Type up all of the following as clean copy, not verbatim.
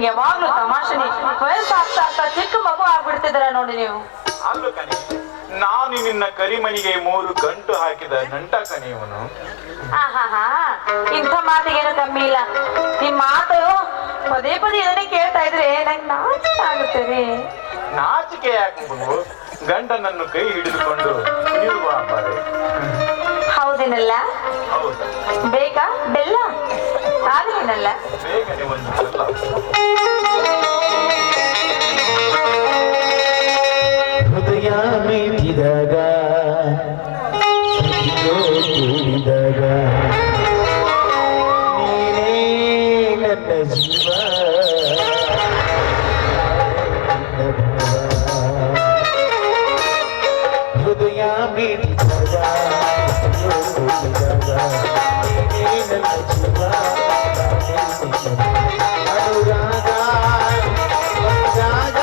ನಿಮ್ಗೆ ಯಾವಾಗ್ಲೂ ತಮಾಷೆನೆ. ವಯಸ್ಸಾಗ್ತಾ ಆಗ್ತಾ ಚಿಕ್ಕ ಮಗು ಆಗ್ಬಿಡ್ತಿದ್ರ ನೋಡಿ ನೀವು. ಅಲ್ಲೂ ಕಣೆ, ನಾನು ನಿನ್ನ ಕರಿಮನಿಗೆ 3 ಗಂಟು ಹಾಕಿದ ನಂಟ ಕಣೆ ಇವನು. ಆಹಾ, ಇಂಥ ಮಾತಿಗೇನು ಕಮ್ಮಿ ಇಲ್ಲ. ನಿಮ್ ಮಾತು ಪದೇ ಪದೇ ಇದನ್ನೇ ಕೇಳ್ತಾ ಇದ್ರೆ ನಂಗೆ ನಾಚಿಕೆ ಆಗುತ್ತದೆ. ನಾಚಿಕೆ ಯಾಕೆ ಮಗು? ಗಂಡನನ್ನು ಕೈ ಹಿಡಿದುಕೊಂಡು ನೀವು ಬಾರೆ. ಹೌದೇನಲ್ಲ? ಹೌದಾ? ಬೇಕಾ ಬೆಲ್ಲ? ಹಾಗೇನಲ್ಲ? ಬೇಗನೆ ಒಂದು ಬೆಲ್ಲ. ಹೃದಯ ಮೀಟಿದಾಗ ಕೂಡಿದಾಗ ನೀನೇ ನನ್ನ ಜೀವ. ಹೃದಯ ಮೀಟಿದಾಗ ಕೂಡಿದಾಗ ನೀನೇ ನನ್ನ ಜೀವ. ಅನುರಾಗ ರಾಗ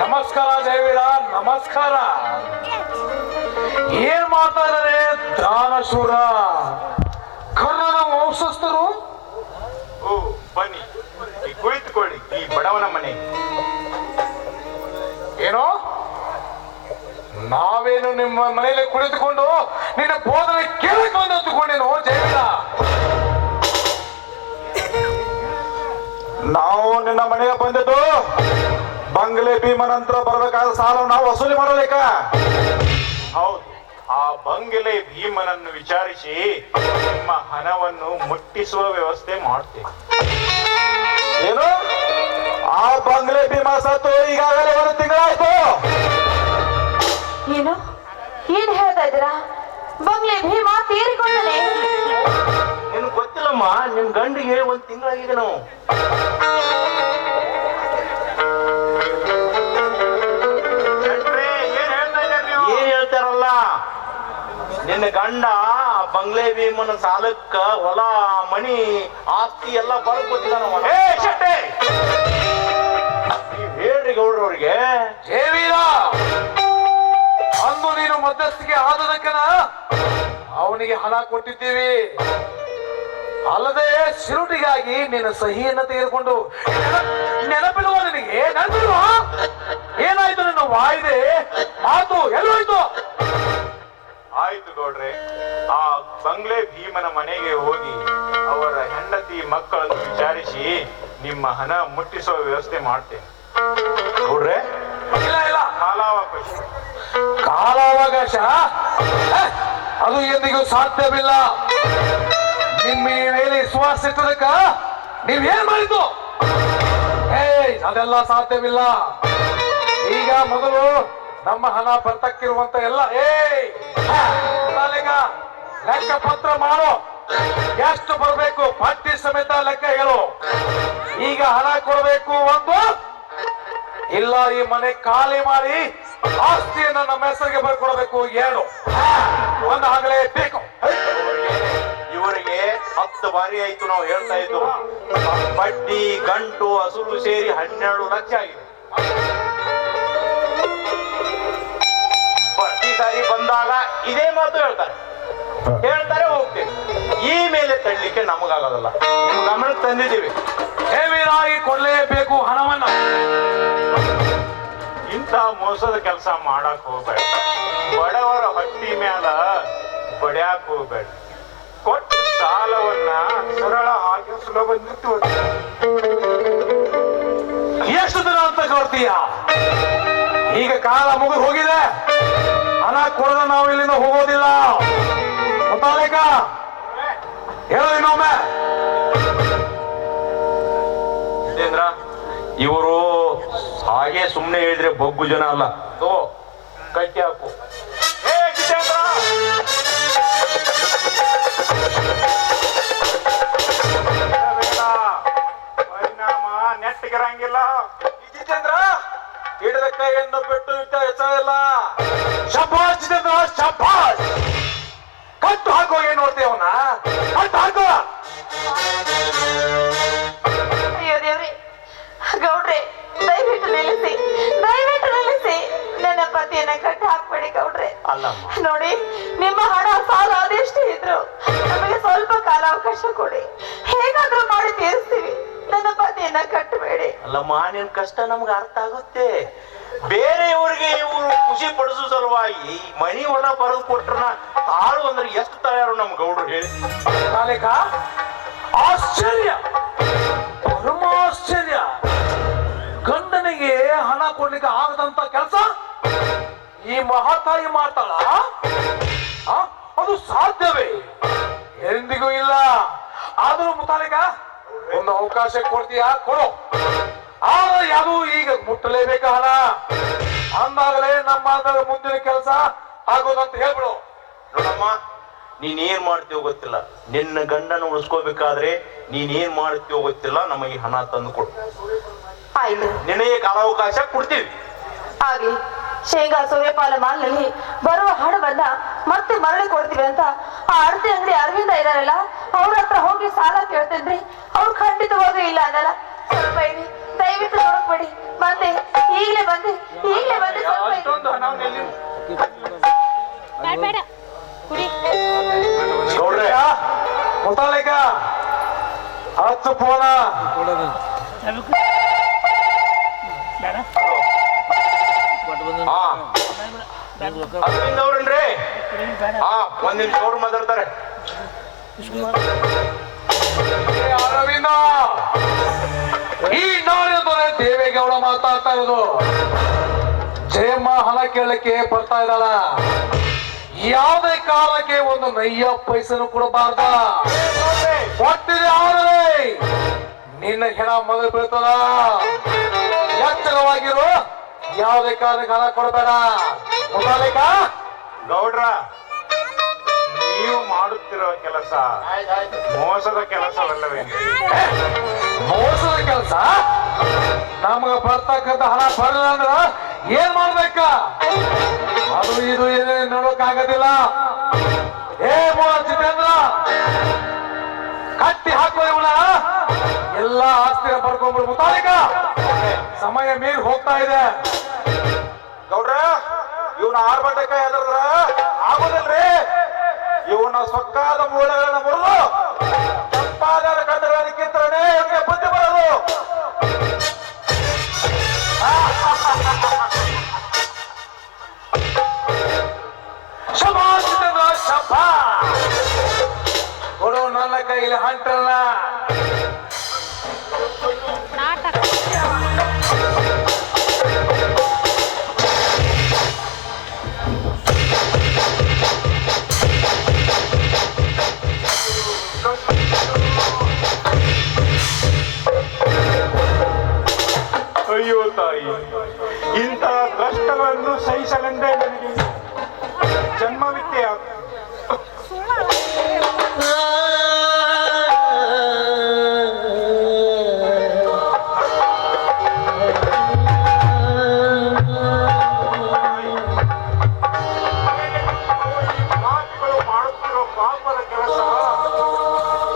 ನಮಸ್ಕಾರ ದೇವೀರ, ನಮಸ್ಕಾರ. ಏನ್ ಮಾಡ್ತಾ ಇದಾರೆ ದಾನಶೂರ ಕರ್ಣನ ವಂಶಸ್ಥರು? ಓ ಬನ್ನಿ, ಕುಳಿತುಕೊಳ್ಳಿ ಈ ಬಡವನ ಮನೆ. ಏನೋ ನಾವೇನು ನಿಮ್ಮ ಮನೆಯಲ್ಲಿ ಕುಳಿತುಕೊಂಡು ನಿನ್ನ ಬೋಧನೆ ಕೇಳಿಕೊಂಡು ಅಂದುಕೊಂಡೇನು ಜಯವೀರ? ನಾವು ನಿನ್ನ ಮನೆಗೆ ಬಂದಿದ್ದು ಬಂಗ್ಲೆ ಭೀಮನ ನಂತರ ಬರಬೇಕಾದ ಸಾಲ ನಾವು ವಸೂಲಿ ಮಾಡಲೇಕ. ಹೌದು, ಆ ಬಂಗ್ಲೆ ಭೀಮನನ್ನು ವಿಚಾರಿಸಿ ನಿಮ್ಮ ಹಣವನ್ನು ಮುಟ್ಟಿಸುವ ವ್ಯವಸ್ಥೆ ಮಾಡ್ತೇವೆ. ಏನು? ಆ ಬಂಗ್ಲೆ ಭೀಮ ಸತ್ತು ಈಗಾಗಲೇ 1 ತಿಂಗಳಾಯ್ತು. ಏನು ಏನ್ ಹೇಳ್ತಾ ಇದ್ದೀರಾ? ಬಂಗ್ಲೆ ಭೀಮ ತೀರಿಕೊಂಡನೆ? ನಿನ್ ಗೊತ್ತಿಲ್ಲಮ್ಮ, ನಿಮ್ ಗಂಡಿಗೆ 1 ತಿಂಗಳಾಗಿದೆ. ನಾವು ಏನ್ ಹೇಳ್ತಾರಲ್ಲ, ನಿನ್ನ ಗಂಡ ಬಂಗ್ಲೆ ಭೀಮನ ಸಾಲಕ್ಕ ಹೊಲ ಮನಿ ಆಸ್ತಿ ಎಲ್ಲ ಬರ್ಕೊತಿದ್ದಾನ. ಏ ಶೆಟ್ಟೆ, ನೀವ್ ಹೇಳ್ರಿ ಗೌಡ್ರವ್ರಿಗೆ. ದೇವೀರ ಅಂದು ನೀನು ಮಧ್ಯಸ್ಥಿಗೆ ಆದದಕ್ಕನ ಅವನಿಗೆ ಹಣ ಕೊಟ್ಟಿದ್ದೀವಿ. ಅಲ್ಲದೆ ಶಿರುಟಿಗಾಗಿ ನಿನ್ನ ಸಹಿಯನ್ನ ತೆಗೆದುಕೊಂಡು ನೆನಪಿಡುವ ನಿನಗೆ ನೆನಪಿಡುವ ಏನಾಯ್ತು ನಿನ್ನ ವಾಯ್ದೆ ಮಾತು ಎಲ್ಲೋಯ್ತು? ಆಯ್ತು ಗೌಡ್ರೆ, ಆ ಬಂಗ್ಲೆ ಭೀಮನ ಮನೆಗೆ ಹೋಗಿ ಅವರ ಹೆಂಡತಿ ಮಕ್ಕಳನ್ನು ವಿಚಾರಿಸಿ ನಿಮ್ಮ ಹಣ ಮುಟ್ಟಿಸುವ ವ್ಯವಸ್ಥೆ ಮಾಡ್ತೇನೆ. ಗೌಡ್ರೆ, ಇಲ್ಲ ಇಲ್ಲ, ಕಾಲಾವಕಾಶ ಕಾಲಾವಕಾಶ ಅದು ಎಂದಿಗೂ ಸಾಧ್ಯವಿಲ್ಲ. ನಿಮ್ಮ ಮೇಲೆ ವಿಶ್ವಾಸ ಇಟ್ಟದಕ್ಕ ನೀವೇನ್ ಮಾಡಿದ್ದು? ಅದೆಲ್ಲ ಸಾಧ್ಯವಿಲ್ಲ. ಈಗ ಮೊದಲು ನಮ್ಮ ಹಣ ಬರ್ತಕ್ಕಿರುವಂತ ಎಲ್ಲ ಲೆಕ್ಕ ಪತ್ರ ಮಾಡು. ಎಷ್ಟು ಬರಬೇಕು ಪಟ್ಟಿ ಸಮೇತ ಲೆಕ್ಕ ಹೇಳು. ಈಗ ಹಣ ಕೊಡಬೇಕು ಒಂದು, ಇಲ್ಲ ಈ ಮನೆ ಖಾಲಿ ಮಾಡಿ ಆಸ್ತಿಯನ್ನ ನಮ್ಮ ಹೆಸರಿಗೆ ಬರ್ಕೊಡ್ಬೇಕು ಎರಡು. ಒಂದು ಆಗಲೇ ಬೇಕು. ಇವರಿಗೆ 10 ಬಾರಿ ಆಯ್ತು ನಾವು ಹೇಳ್ತಾ ಇದ್ದು. ಬಡ್ಡಿ ಗಂಟು ಅಸುಲು ಸೇರಿ 12 ಲಕ್ಷ ಆಗಿದೆ. ಪ್ರತಿ ಸಾರಿ ಬಂದಾಗ ಇದೇ ಮಾತು ಹೇಳ್ತಾರೆ ಹೋಗ್ತೇವೆ. ಈ ಮೇಲೆ ತಳ್ಳಿಕ್ಕೆ ನಮಗಾಗೋದಲ್ಲ. ನಿಮ್ ಗಮನಕ್ಕೆ ತಂದಿದ್ದೀವಿ. ಹೇವಿರಾಗಿ ಕೊಡಲೇಬೇಕು ಹಣವನ್ನ. ಇಂಥ ಮೋಸದ ಕೆಲಸ ಮಾಡಕ್ ಹೋಗ್ಬೇಡ. ಬಡವರ ಹೊಟ್ಟಿ ಮ್ಯಾಲ ಬಡ್ಯಾಕ್ ಹೋಗ್ಬೇಡ. ಕೊಟ್ಟ ಸಾಲವನ್ನ ಸರಳ ಹಾಗೆ ಸುಲಭ ಎಷ್ಟು ದಿನ ಅಂತ ಕೊಡ್ತೀಯ? ಈಗ ಕಾಲ ಮುಗಿದು ಹೋಗಿದೆ. ಹಣ ಕೊಡದ ನಾವು ಇಲ್ಲಿಂದ ಹೋಗೋದಿಲ್ಲ. ಗೊತ್ತಾಲೇಕ ಹೇಳೋ ಇನ್ನೊಮ್ಮೆ. ಜಿತೇಂದ್ರ, ಇವರು ಹಾಗೆ ಸುಮ್ಮನೆ ಹೇಳಿದ್ರೆ ಬೊಗ್ಗು ಜನ ಅಲ್ಲ. ಕಟ್ಟಿ ಹಾಕು. ಏ ಜಿತೇಂದ್ರ, ಪರಿಣಾಮ ನೆಟ್ಟಗಿರಂಗಿಲ್ಲ. ಜಿತೇಂದ್ರ ಹಿಡಿದ ಕೈಯನ್ನು ಬಿಟ್ಟು ಇಲ್ಲ. ಶಬಾಷ್ ಜಿತೇಂದ್ರ, ಶಬಾಷ್. ಕಟ್ಟು ಹಾಕೋ. ಏನ್ ನೋಡ್ತೇವನ ಕಟ್ಟು ಹಾಕೋ. ಅಯ್ಯೋ ದೇವ್ರಿ, ಗೌಡ್ರೆ ದಯವಿಟ್ಟು ನಿಲ್ಲಿಸಿ, ದಯವಿಟ್ಟು ನಿಲ್ಲಿಸಿ. ನನ್ನ ಪತಿಯನ್ನ ಕಟ್ಟಿ ಹಾಕ್ಬೇಡಿ ಗೌಡ್ರೆ. ಅಲ್ಲಮ್ಮ, ನೋಡಿ, ನಿಮ್ಮ ಹಣ ಸಾಲ ಅದೆಷ್ಟು ಇದ್ರು ನಮಗೆ ಸ್ವಲ್ಪ ಕಾಲಾವಕಾಶ ಕೊಡಿ. ಹೇಗಾದ್ರೂ ಮಾಡಿ ತೀರಿಸ್ತೀವಿ. ನನ್ನ ಪತಿಯನ್ನ ಕಟ್ಟಬೇಡಿ. ಅಲ್ಲಮ್ಮ, ನಿನ್ ಕಷ್ಟ ನಮ್ಗೆ ಅರ್ಥ ಆಗುತ್ತೆ. ಬೇರೆಯವರಿಗೆ ಇವರು ಖುಷಿ ಪಡಿಸೋ ಸಲುವಾಗಿ ಮನಿ ಹೊಲ ಬರೆದು ಕೊಟ್ರನ ತಾಳು ಅಂದ್ರೆ ಎಷ್ಟು ತಯಾರು ನಮ್ ಗೌಡ್ರು ಹೇಳಿ. ಕಾಲೇಕ ಆಶ್ಚರ್ಯ, ಪರಮಾಶ್ಚರ್ಯ. ಗಂಡನಿಗೆ ಹಣ ಕೊಡ್ಲಿಕ್ಕೆ ಆಗದಂತ ಕೆಲಸ ಈ ಮಹಾತಾಯಿ ಮಾಡ್ತಾಳ? ಅದು ಸಾಧ್ಯವೇ? ಎಂದಿಗೂ ಇಲ್ಲ. ಆದ್ರೂ ಮುತಾಲಿಕ ಒಂದು ಅವಕಾಶ ಕೊಡ್ತೀಯಾ? ಕೊಡು. ಆದ್ರೆ ಯಾವುದು ಈಗ ಮುಟ್ಟಲೇಬೇಕ ಹಣ. ಅಂದಾಗಲೇ ನಮ್ಮ ಮುಂದಿನ ಕೆಲಸ ಆಗೋದಂತ ಹೇಳ್ಬಿಡು. ನೋಡಮ್ಮ, ನೀನೇನ್ ಮಾಡ್ತೀವೋ ಗೊತ್ತಿಲ್ಲ. ನಿನ್ನ ಗಂಡನ ಉಳಿಸ್ಕೋಬೇಕಾದ್ರೆ ನೀನೇನ್ ಮಾಡ್ತೀವೋ ಗೊತ್ತಿಲ್ಲ. ನಮಗೆ ಹಣ ತಂದು ಕೊಡು. ಆಯ್ತು, ನಿನಗೆ ಕಾಲಾವಕಾಶ ಕೊಡ್ತೀವಿ. ಆಗ್ಲಿ. ಶೇಂಗಾ ಸೂರ್ಯಪಾಲ ಮಾಲ್ನಲ್ಲಿ ಬರುವ ಹಣವನ್ನ ಮತ್ತೆ ಮರಳಿ ಕೊಡ್ತೀವಿ ಅಂತ ಆ ಅಡತೆ ಅಂಗಡಿ ಅರವಿಂದ ಇದಾರಲ್ಲ, ಅವ್ರ ಹತ್ರ ಹೋಗಿ ಸಾಲ ಕೇಳ್ತೇನ್ರಿ. ಅವ್ರು ಖಂಡಿತವಾಗೂ ಇಲ್ಲ ಅನ್ನಲ್ಲ. ಸ್ವಲ್ಪ ಇರಿ, ದಯವಿಟ್ಟು ನೋಡಕ್ಬೇಡಿ. ಬಂದೆ, ಈಗಲೇ ಬಂದೆ, ಈಗಲೇ ಬಂದೆ. ಸ್ವಲ್ಪ ಇರಿ. ಅಷ್ಟೊಂದು ಹಣವನ್ನೆಲ್ಲಿ ಬೇಡ ಕುಡಿ. ನೋಡ್ರೆ, ಮುತಾಲಿಕ ಹತ್ತು ಫೋನ. ಹಾ ಅರವಿಂದ್ ಅವ್ರನ್ರಿ? ಹಾ, ಒಂದ್ ನಿಮಿಷ ಅವ್ರು ಮಾತಾಡ್ತಾರೆ. ಅರವಿಂದ, ಈ ನಾಳೆ ದೇವೇಗೌಡ ಮಾತಾಡ್ತಾ ಇರೋದು. ಜಯಮ್ಮ ಹಣ ಕೇಳಲಿಕ್ಕೆ ಬರ್ತಾ ಇದ್ದಾಳ. ಯಾವುದೇ ಕಾಲಕ್ಕೆ ಒಂದು ನಯ್ಯ ಪೈಸನು ಕೊಡಬಾರ್ದ. ಕೊಟ್ಟಿದೆ ಅವರೇ ನಿನ್ನ ಹೆಣ ಮೊದಲು ಬೀಳ್ತದ. ಎಚ್ಚರವಾಗಿರು. ಯಾವುದೇ ಕಾರಣಕ್ಕೆ ಹಣ ಕೊಡಬೇಡ. ಮುತಾಲಿಕ, ಗೌಡ್ರ, ನೀವು ಮಾಡುತ್ತಿರೋ ಕೆಲಸ ಮೋಸದ ಕೆಲಸವಲ್ಲವೇ? ಮೋಸದ ಕೆಲಸ. ನಮಗ ಬರ್ತಕ್ಕಂತ ಹಣ ಬರಲಿಲ್ಲ ಅಂದ್ರ ಏನ್ ಮಾಡ್ಬೇಕ? ಅದು ಇದು ಏನೇ ನೋಡಕ್ ಆಗೋದಿಲ್ಲ. ಏ ಜಿತೇಂದ್ರ, ಕಟ್ಟಿ ಹಾಕೋ ಇವನ, ಎಲ್ಲ ಆಸ್ತಿನ ಬರ್ಕೊಂಡ್ಬಿಡು ಮುತಾಲಿಕ. ಸಮಯ ಮೀರಿ ಹೋಗ್ತಾ ಇದೆ. ಗೌಡ್ರ, ಇವನ ಆರ್ಭಟಕ ಎದ್ರದ್ರ ಆಗುದಿಲ್ರಿ. ಇವನ ಸೊಕ್ಕಾದ ಮೂಳೆಗಳನ್ನ ಮುರಿದು ಕೆಂಪಾದ ಕಂಡಗಳನ್ನು ಕಿತ್ತರನೇ ಇವನಿಗೆ ಬುದ್ಧಿ ಬರೋದು. ಶಭಾಷ್ ಜಿತೇಂದ್ರ, ಶಭಾಷ್. ಕೊಡು ನನ್ನ ಕೈಲಿ ಹಂಟಲ್ಲ. ಅಯ್ಯೋ ತಾಯಿ, ಇಂಥ ಕಷ್ಟವನ್ನು ಸಹಿಸಲೆಂದೇ ನನಗೆ ಜನ್ಮವಿದ್ಯೆ. ಮಾಡುತ್ತಿರೋ ಪಾಪದ ಕೆಲಸ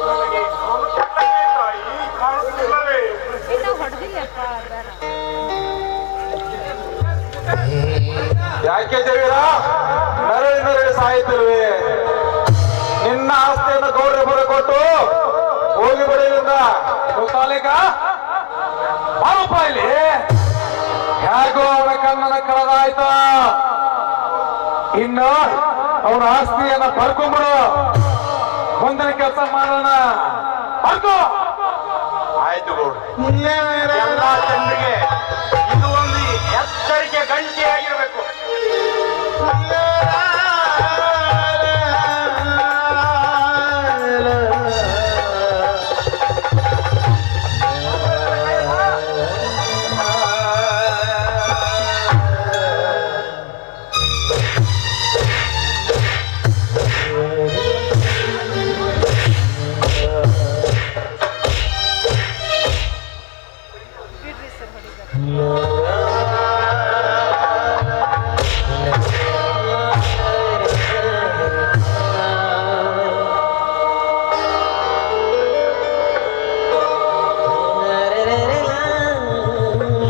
ನನಗೆ ಕಾಣುತ್ತಿಲ್ಲವೇ ತಾಯಿ, ಕಾಣುತ್ತಿಲ್ಲವೇ? ಯಾಕೆ ದೇವೀರ ನರಳಿ ಸಾಯುತ್ತಿರುವೆ? ನಿನ್ನ ಆಸ್ತಿಯನ್ನು ಗೌರವ ಬರ ಕೊಟ್ಟು ಹೋಗಿಬಿಡಿಲ್ಲ. ಮುತಾಲಿಕ, ಬಾರಪ್ಪ ಇಲ್ಲಿ. ಹೇಗೋ ಅವನ ಕಣ್ಣನ ಕಳೆದಾಯ್ತ. ಇನ್ನು ಅವನ ಆಸ್ತಿಯನ್ನ ಬರ್ಕೊಂಡ್ಬಿಡು. ಮುಂದಿನ ಕೆಲಸ ಮಾಡೋಣ. ಬರ್ಕೋ. ಆಯ್ತು ಗೌಡ್ರ. ಎಲ್ಲಾ ಜನರಿಗೆ ಇದು ಒಂದು ಎಚ್ಚರಿಕೆ ಗಂಟೆಯಾಗಿರ್ಬೇಕು.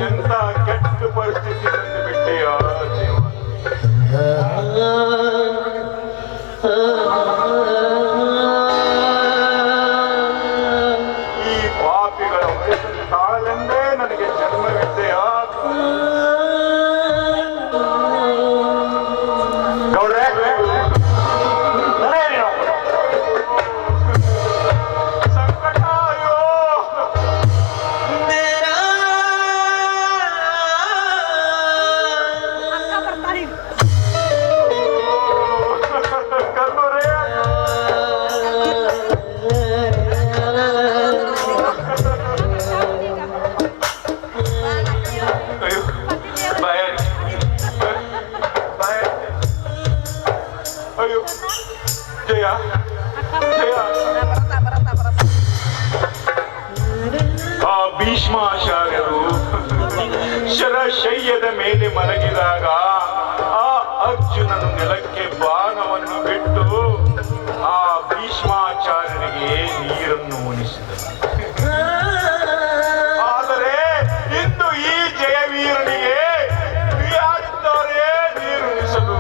ಎಂತ ಕೆಟ್ಟ ಪರಿಸ್ಥಿತಿ ತಂದು ಬಿಟ್ಟೆಯ ದೇವ. ಈ ಪಾಪಿಗಳ ವಯಸ್ಸನ್ನು ತಾಳಲೆಂದೇ ನನಗೆ ಜನ್ಮವಿದ್ದೆಯ. ಗೌಡ್ರೆ, ಸಂಕಟ, ಅಯ್ಯೋ ಕರ್ನೂರೇ. ಅಯ್ಯೋ, ಬಾಯ್. ಅಯ್ಯೋ, ಜಯ ಜಯ. ಆ ಭೀಷ್ಮಾಚಾರ್ಯರು ಶರಶಯ್ಯದ ಮೇಲೆ ಮಲಗಿದಾಗ ಆ ಅರ್ಜುನನು ನೆಲಕ್ಕೆ ಬಾಣವನ್ನು ಬಿಟ್ಟು ಆ ಭೀಷ್ಮಾಚಾರ್ಯರಿಗೆ ನೀರನ್ನು ಉಣಿಸಿದನು. ಆದರೆ ಇಂದು ಈ ಜಯವೀರನಿಗೆ ಯಾರಿದ್ದಾರೆ ನೀರುಣಿಸಲು?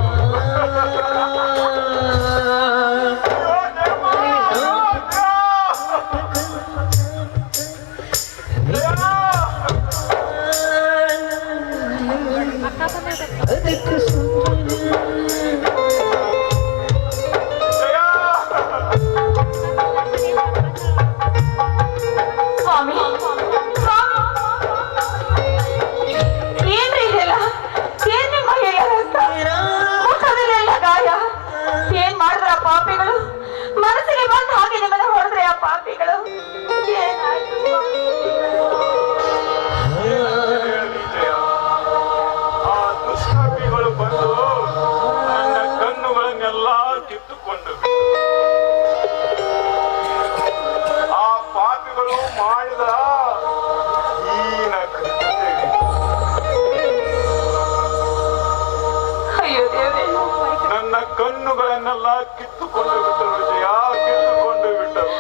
ಆಸ್ತಿಗಳನ್ನೆಲ್ಲ ಕಿತ್ತುಕೊಂಡು ಬಿಟ್ಟರು ಜಯ, ಕಿತ್ತುಕೊಂಡು ಬಿಟ್ಟರು.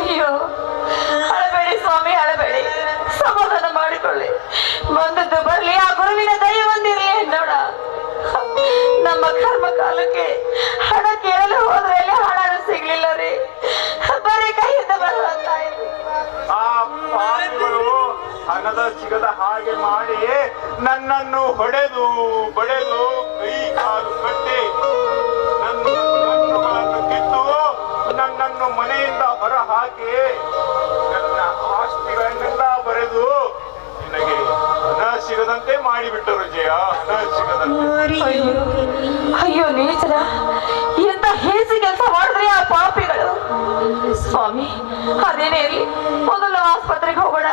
ಅಯ್ಯೋ, ಅಳಬೇಡಿ ಸ್ವಾಮಿ, ಅಳಬೇಡಿ, ಸಮಾಧಾನ ಮಾಡಿಕೊಳ್ಳಿ. ಬಂದದ್ದು ಬರ್ಲಿ, ಆ ಗುರುವಿನ ದಯ ಹೊಂದಿರ್ಲಿ ನೋಡ. ನಮ್ಮ ಕರ್ಮ ಕಾಲಕ್ಕೆ ಹಣ ಕೇಳಲು ಹೋದ್ರೆ ಹಣನೂ ಸಿಗ್ಲಿಲ್ಲ ರೀ, ಬರೀ ಕೈಯಿಂದ ಬರುವಂತಾಯ್ತು. ಆ ಪಾಪಿಗಳು ಹಣದ ಸಿಗದ ಹಾಗೆ ಮಾಡಿ ನನ್ನನ್ನು ಹೊಡೆದು ಬಡೆದು ಕೈ ಕಾಲು ಕಟ್ಟಿ ನನ್ನ ಕಣ್ಣುಗಳನ್ನು ಕಿತ್ತು ನನ್ನನ್ನು ಮನೆಯಿಂದ ಹೊರ ಹಾಕಿ ನನ್ನ ಆಸ್ತಿಗಳನ್ನೆಲ್ಲ ಬರೆದು ನಿನಗೆ ಹಣ ಸಿಗದಂತೆ ಮಾಡಿಬಿಟ್ಟರು ಜಯ, ಹಣ ಸಿಗದಂತೆ. ಅಯ್ಯೋ ನೀಚರ, ಎಂತ ಹೇಸಿ ಕೆಲಸ ಮಾಡಿದ್ರಿ ಆ ಪಾಪಿಗಳು. ಸ್ವಾಮಿ, ಅದೇನೇ ಇರ್ಲಿ, ಮೊದಲು ಆಸ್ಪತ್ರೆಗೆ ಹೋಗೋಣ.